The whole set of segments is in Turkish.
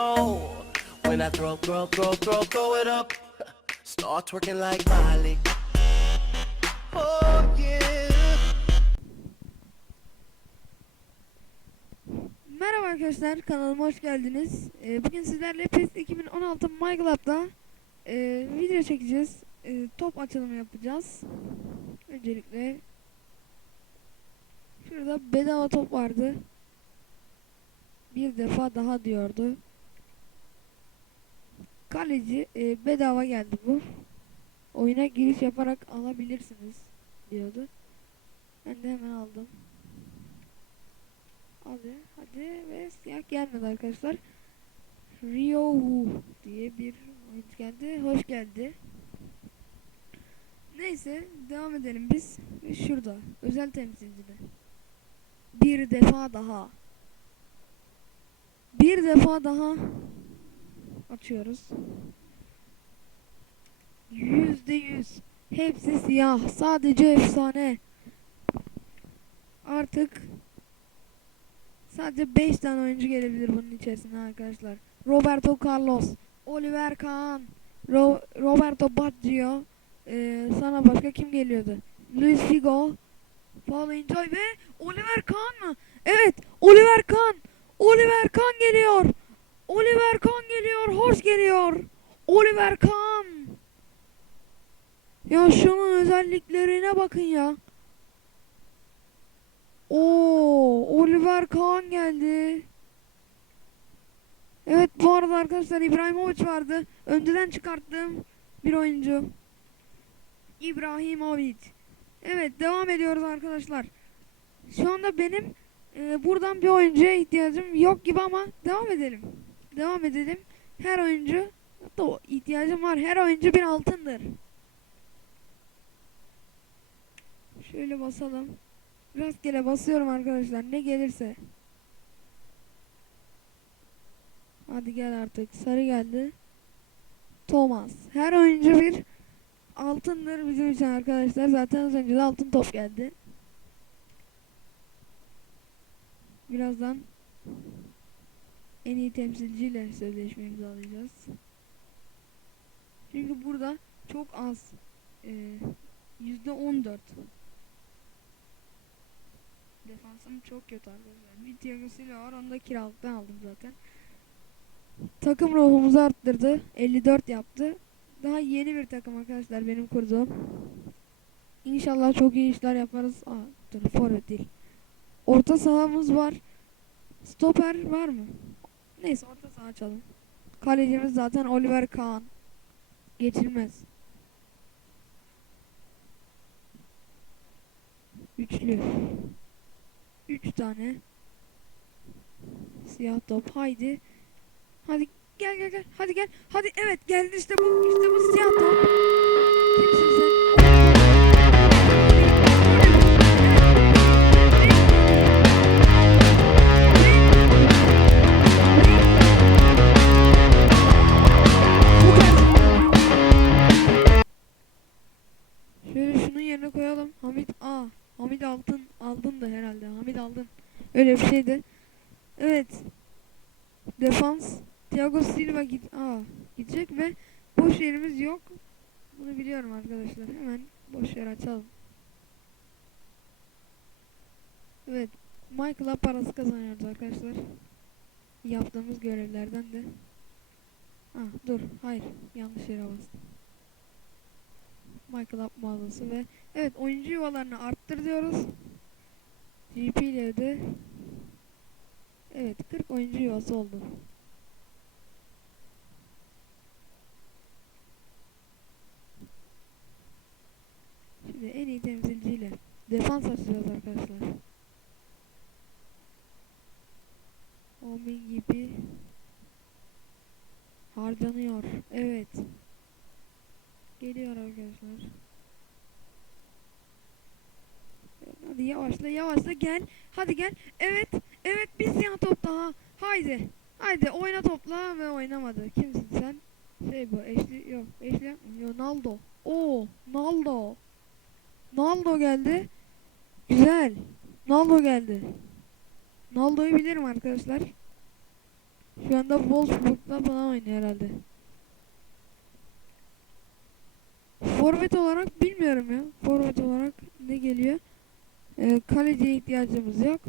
When I throw, throw, throw, throw, throw it up, start twerking like Miley. Oh yeah. Merhaba arkadaşlar kanalıma hoş geldiniz. Ee, bugün sizlerle PES 2016 My Club'da e, video çekeceğiz. E, top açılımı yapacağız. Öncelikle şurada bedava top vardı. Bir defa daha diyordu. Kaleci e, bedava geldi bu. Oyuna giriş yaparak alabilirsiniz diyordu. Ben de hemen aldım. Hadi hadi ve siyah gelmedi arkadaşlar. Rio diye bir oyuncu geldi. Hoş geldi. Neyse devam edelim biz. Şurada özel temsilcide. Bir defa daha. Bir defa daha açıyoruz. Yüzde yüz. Hepsi siyah. Sadece efsane. Artık Sadece 5 tane oyuncu gelebilir bunun içerisine arkadaşlar. Roberto Carlos, Oliver Kahn, Ro- Roberto Baggio, ee, sana başka kim geliyordu? Luis Figo, Paulo Enjoy ve Oliver Kahn mı? Evet, Oliver Kahn. Oliver Kahn geliyor. Oliver Kahn geliyor. Horse geliyor. Oliver Kahn. Ya şunun özelliklerine bakın ya. Oo, Oliver Kahn geldi. Evet bu arada arkadaşlar İbrahimovic vardı. Önceden çıkarttığım bir oyuncu. İbrahimovic. Evet devam ediyoruz arkadaşlar. Şu anda benim e, buradan bir oyuncuya ihtiyacım yok gibi ama devam edelim. Devam edelim. Her oyuncu hatta ihtiyacım var. Her oyuncu bir altındır. Şöyle basalım. Rastgele basıyorum arkadaşlar. Ne gelirse. Hadi gel artık. Sarı geldi. Thomas. Her oyuncu bir altındır bizim için arkadaşlar. Zaten az önce de altın top geldi. Birazdan en iyi temsilciyle sözleşme imzalayacağız. Çünkü burada çok az e, yüzde on dört Defansım çok kötü arkadaşlar. Bir Thiago Silva var onu da kiralıktan aldım zaten. Takım ruhumuzu arttırdı. 54 yaptı. Daha yeni bir takım arkadaşlar benim kurduğum. İnşallah çok iyi işler yaparız. Aa, dur forvet değil. Orta sahamız var. Stoper var mı? Neyse orta saha açalım. Kalecimiz zaten Oliver Kahn. Geçilmez. Üçlü. 3 tane siyah top. Haydi. Hadi gel gel gel. Hadi gel. Hadi evet geldi işte bu. İşte bu siyah top. Kimsin bir şeydi. Evet. Defans. Thiago Silva git Aa, gidecek ve boş yerimiz yok. Bunu biliyorum arkadaşlar. Hemen boş yer açalım. Evet. Michael'a parası kazanıyoruz arkadaşlar. Yaptığımız görevlerden de. Ah dur. Hayır. Yanlış yere bastım. Michael Up mağazası ve evet oyuncu yuvalarını arttır diyoruz. GP ile de evet 40 oyuncu yuvası oldu. Şimdi en iyi temsilciyle defans açacağız arkadaşlar. 10.000 gibi harcanıyor. Evet. Geliyor arkadaşlar. Hadi yavaşla yavaşla gel. Hadi gel. Evet. Evet bir siyah top daha. Haydi. Haydi oyna topla ve oynamadı. Kimsin sen? Şey bu eşli yok. Eşli Ronaldo. Oo, Naldo. Naldo geldi. Güzel. Naldo geldi. Naldo'yu bilirim arkadaşlar. Şu anda Wolfsburg'la falan oynuyor herhalde. Forvet olarak bilmiyorum ya. Forvet olarak ne geliyor? Ee, kaleciye ihtiyacımız yok.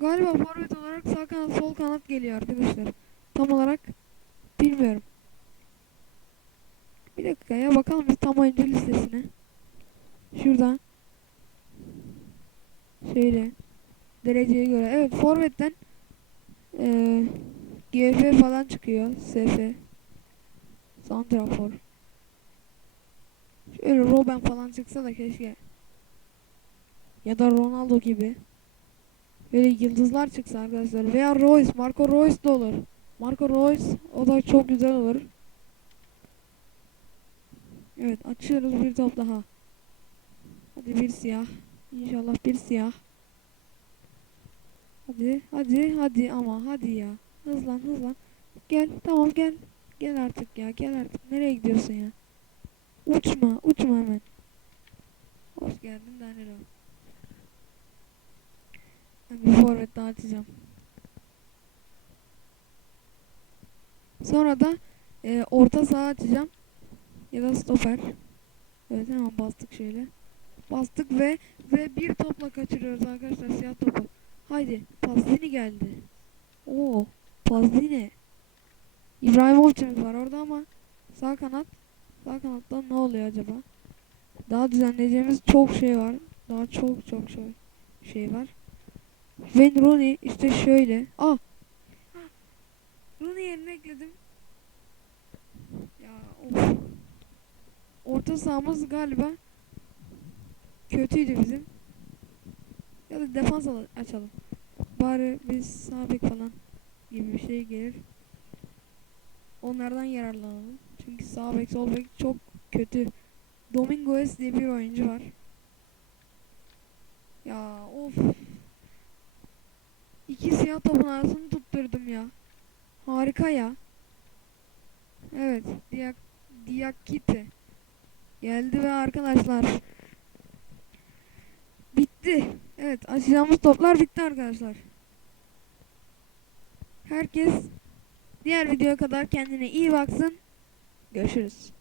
Galiba forvet olarak sağ kanat sol kanat geliyor arkadaşlar. Tam olarak bilmiyorum. Bir dakika ya bakalım bir tam oyuncu listesine. Şuradan. Şöyle. Dereceye göre. Evet forvetten eee GF falan çıkıyor. SF. Santrafor. Şöyle Robben falan çıksa da keşke. Ya da Ronaldo gibi. Böyle yıldızlar çıksa arkadaşlar. Veya Royce. Marco Royce de olur. Marco Royce o da çok güzel olur. Evet açıyoruz bir top daha. Hadi bir siyah. İnşallah bir siyah. Hadi hadi hadi ama hadi ya. Hızlan hızlan. Gel tamam gel. Gel artık ya gel artık. Nereye gidiyorsun ya? Uçma uçma hemen. Hoş geldin Danilo. Bir forvet daha açacağım. Sonra da e, orta saha açacağım. Ya da stoper. Evet hemen bastık şöyle. Bastık ve ve bir topla kaçırıyoruz arkadaşlar siyah topu. Haydi Pazdini geldi. Oo Pazdini. İbrahimovic'imiz var orada ama sağ kanat sağ kanatta ne oluyor acaba? Daha düzenleyeceğimiz çok şey var. Daha çok çok şey şey var. Wayne Rooney işte şöyle. Ah! Rooney yerine ekledim. Ya of. Orta sahamız galiba kötüydü bizim. Ya da defans al- açalım. Bari biz sağ falan gibi bir şey gelir. Onlardan yararlanalım. Çünkü sağ bek sol bek çok kötü. Dominguez diye bir oyuncu var. Ya of. Siyah topun arasını tutturdum ya. Harika ya. Evet. Diak Diakite. Geldi ve arkadaşlar. Bitti. Evet açacağımız toplar bitti arkadaşlar. Herkes diğer videoya kadar kendine iyi baksın. Görüşürüz.